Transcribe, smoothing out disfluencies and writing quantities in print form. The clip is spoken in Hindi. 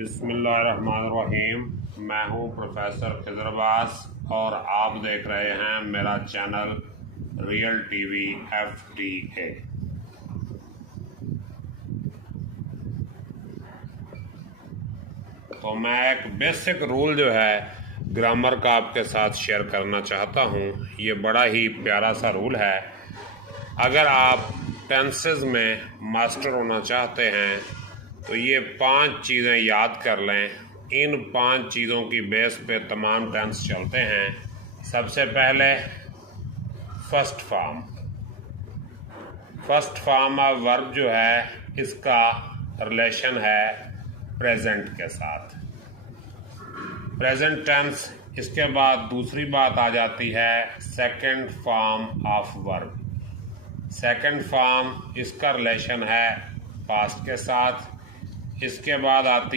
बिस्मिल्लाहिर्रहमानिर्रहीम। मैं हूं प्रोफेसर खिज़र अब्बास और आप देख रहे हैं मेरा चैनल रियल टीवी FTA। तो मैं एक बेसिक रूल जो है ग्रामर का आपके साथ शेयर करना चाहता हूं। ये बड़ा ही प्यारा सा रूल है। अगर आप टेंसेस में मास्टर होना चाहते हैं तो ये 5 चीज़ें याद कर लें। इन 5 चीज़ों की बेस पे तमाम टेंस चलते हैं। सबसे पहले फर्स्ट फॉर्म ऑफ वर्ब जो है इसका रिलेशन है प्रेजेंट के साथ, प्रेजेंट टेंस। इसके बाद दूसरी बात आ जाती है second form of verb. Second form इसका रिलेशन है पास्ट के साथ। इसके बाद आती